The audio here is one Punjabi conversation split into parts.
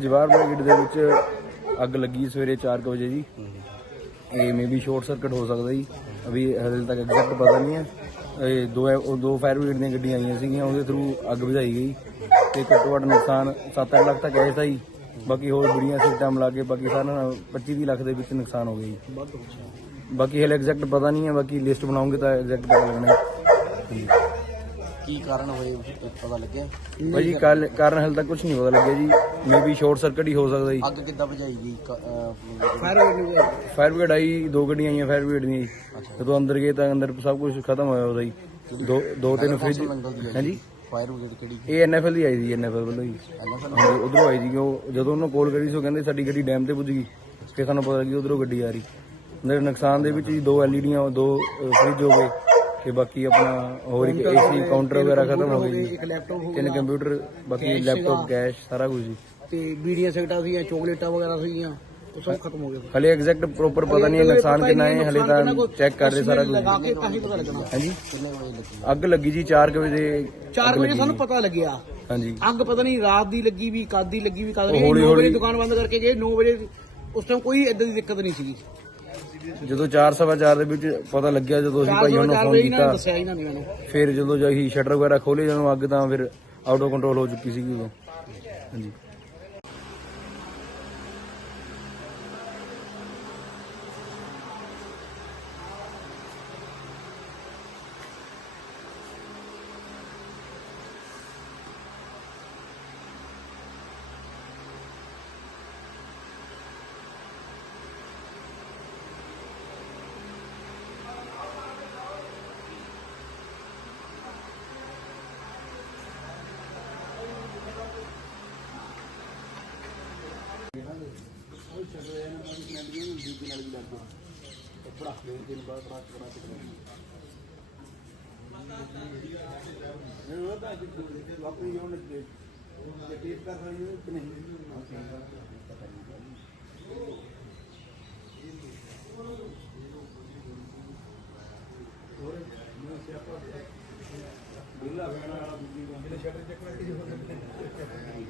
ਜਵਾਰ ਮਾਰਕੀਟ ਦੇ ਵਿੱਚ ਅੱਗ ਲੱਗੀ ਸਵੇਰੇ 4 ਵਜੇ ਜੀ। ਇਹ ਮੇਬੀ ਸ਼ਾਰਟ ਸਰਕਟ ਹੋ ਸਕਦਾ ਜੀ। ਅਭੀ ਹਲੇ ਤੱਕ ਐਗਜ਼ੈਕਟ ਪਤਾ ਨਹੀਂ ਹੈ। ਇਹ ਦੋ ਦੋ ਫਾਇਰ ਬ੍ਰਿਗੇਡ ਦੀਆਂ ਗੱਡੀਆਂ ਆਈਆਂ ਸੀਗੀਆਂ, ਉਹਦੇ ਥਰੂ ਅੱਗ ਬੁਝਾਈ ਗਈ। ਤੇ ਘੱਟੋ ਘੱਟ ਨੁਕਸਾਨ 7-8 ਲੱਖ ਤੱਕ ਆਇਆ ਸੀ ਬਾਕੀ ਹੋਰ ਬੁੜੀਆਂ ਸਿਸਟਮ ਲਾ ਕੇ ਬਾਕੀ ਸਾਰਾ 25 ਲੱਖ ਦੇ ਵਿੱਚ ਨੁਕਸਾਨ ਹੋ ਗਿਆ ਜੀ। ਬਾਕੀ ਹਲੇ ਐਗਜ਼ੈਕਟ ਪਤਾ ਨਹੀਂ ਹੈ, ਬਾਕੀ ਲਿਸਟ ਬਣਾਉਂਗੇ ਤਾਂ ਐਗਜ਼ੈਕਟ ਪਤਾ ਲੱਗਣਾ ਹੈ। ਕੀ ਕਾਰਨ ਹੋਏ ਪਤਾ ਲੱਗਿਆ। ਭਾਜੀ ਕੱਲ ਕਾਰਨ ਹਲੇ ਤੱਕ ਕੁਝ ਨਹੀਂ ਪਤਾ ਲੱਗਿਆ ਜੀ। ਮੇਬੀ ਸ਼ਾਰਟ ਸਰਕਟ ਹੀ ਹੋ ਸਕਦਾ ਜੀ। ਅੱਗ ਕਿੱਦਾਂ ਬੁਝਾਈ ਗਈ? ਫਾਇਰ ਬ੍ਰਿਗੇਡ ਆਈ ਦੋ ਗੱਡੀਆਂ ਆਈਆਂ ਫਾਇਰ ਬ੍ਰਿਗੇਡ ਦੀਆਂ ਜੀ। ਜਦੋਂ ਅੰਦਰ ਗਏ ਤਾਂ ਅੰਦਰ ਸਭ ਕੁਝ ਖਤਮ ਹੋਇਆ ਉਹਦਾ ਜੀ। ਦੋ ਦੋ ਤਿੰਨ ਫ੍ਰਿਜ ਹਾਂਜੀ? ਫਾਇਰ ਬ੍ਰਿਗੇਡ ਕਿਹੜੀ ਇਹ ਐਨਐਫਐਲ ਦੀ ਆਈ ਸੀ ਐਨਐਫਐਲ ਵੱਲੋਂ ਜੀ। ਹਾਂਜੀ ਉਧਰੋਂ ਆਈ ਸੀ ਉਹ। ਜਦੋਂ ਉਹਨੂੰ ਕਾਲ ਕਰੀ ਸੀ ਉਹ ਕਹਿੰਦੇ ਸਾਡੀ ਗੱਡੀ ਡੈਮ ਤੇ ਪੁੱਜ ਗਈ। ਫਿਰ ਸਾਨੂੰ ਪਤਾ ਲੱਗੀ ਉਧਰੋਂ ਗੱਡੀ ਆ ਰਹੀ। ਅੰਦਰ ਨੁਕਸਾਨ ਦੇ ਵਿੱਚ ਜੀ ਦੋ ਐਲਈਡੀਆਂ ਦੋ ਫ੍ਰਿਜ ਹੋ ਗਏ। ਤੇ ਬਾਕੀ ਆਪਣਾ ਹੋਰ ਇੱਕ ਏਸੀ ਕਾਊਂਟਰ ਵਗੈਰਾ ਖਤਮ ਹੋ ਗਏ ਜੀ। ਇੱਕ ਲੈਪਟਾਪ ਹੋ ਤਿੰਨ ਕੰਪਿਊਟਰ ਬਾਕੀ ਲੈਪਟਾਪ ਕੈਸ਼ ਸਾਰਾ ਕੁਝ ਜੀ। ਤੇ ਬੀੜੀਆਂ ਸਿਗਟਾਂ ਸੀਗੀਆਂ ਚੋਕਲੇਟਾਂ ਵਗੈਰਾ ਸੀਗੀਆਂ ਉਹ ਸਭ ਖਤਮ ਹੋ ਗਏ ਹਲੇ ਐਗਜ਼ੈਕਟ ਪ੍ਰੋਪਰ ਪਤਾ ਨਹੀਂ ਨੁਕਸਾਨ ਕਿੰਨਾ ਹੈ ਹਲੇ ਤਾਂ ਚੈੱਕ ਕਰ ਰਹੇ ਸਾਰਾ ਕੁਝ। ਹਾਂਜੀ? ਅੱਗ ਲੱਗੀ ਜੀ 4 ਵਜੇ 4 ਵਜੇ ਸਾਨੂੰ ਪਤਾ ਲੱਗਿਆ। ਹਾਂਜੀ। ਅੱਗ ਪਤਾ ਨਹੀਂ ਰਾਤ ਦੀ ਲੱਗੀ ਵੀ ਕਦ ਦੀ ਲੱਗੀ ਵੀ ਕਦ ਨਹੀਂ। ਹੌਲੀ- 9 ਵਜੇ ਹੌਲੀ- ਦੁਕਾਨ ਬੰਦ ਕਰਕੇ ਗਏ 9 ਵਜੇ ਉਸ ਟਾਈਮ ਕੋਈ ਇਦਾਂ ਦੀ ਦਿੱਕਤ ਨਹੀਂ ਸੀਗੀ। ਜਦੋਂ 4:15 ਦੇ ਵਿੱਚ ਪਤਾ ਲੱਗਿਆ ਜਦੋਂ ਅਸੀਂ ਭਾਈ ਉਹਨੂੰ 4 ਫੋਨ ਨੇ ਕੀਤਾ ਦੱਸਿਆ ਇਹਨਾਂ ਨੇ ਮੈਨੂੰ ਫਿਰ ਜਦੋਂ ਜਾਈ ਸ਼ਟਰ ਵਗੈਰਾ ਖੋਲੇ ਜਦੋਂ ਅੱਗ ਤਾਂ ਫਿਰ ਆਊਟ ਆਫ ਕੰਟਰੋਲ ਹੋ ਚੁੱਕੀ ਸੀਗੀ ਉਦੋਂ। ਹਾਂਜੀ। बुला भेड़ा वाला बुद्धि का मेरे शटर चेक करके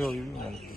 钓鱼呢